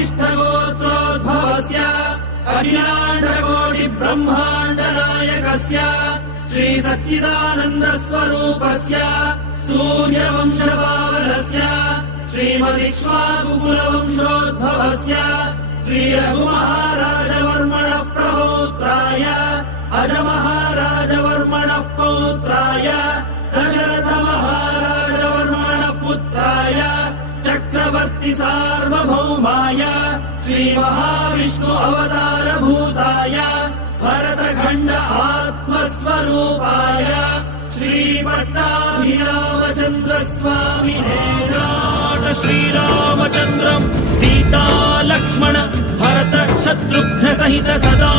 वसिष्ठगोत्रोद्भवस्य अखिलाण्डकोटिब्रह्माण्डनायकस्य श्रीसच्चिदानन्दस्वरूपस्य सूर्यवंशपावनस्य श्रीमदिक्ष्वाकुकुलवंशोद्भवस्य श्रीरघुमहाराजवर्मणः प्रपौत्राय अजमहाराजवर्मणः पौत्राय दशरथमहाराजवर्मणः पुत्राय चक्रवर्ति सार्वभौमाय श्रीमहाविष्णु अवतारभूताय भरतखण्ड आत्मस्वरूपाय श्रीपट्टाभिरामचन्द्रस्वामिने श्रीरामचन्द्रम् सीता लक्ष्मण भरत शत्रुघ्न सहित सदा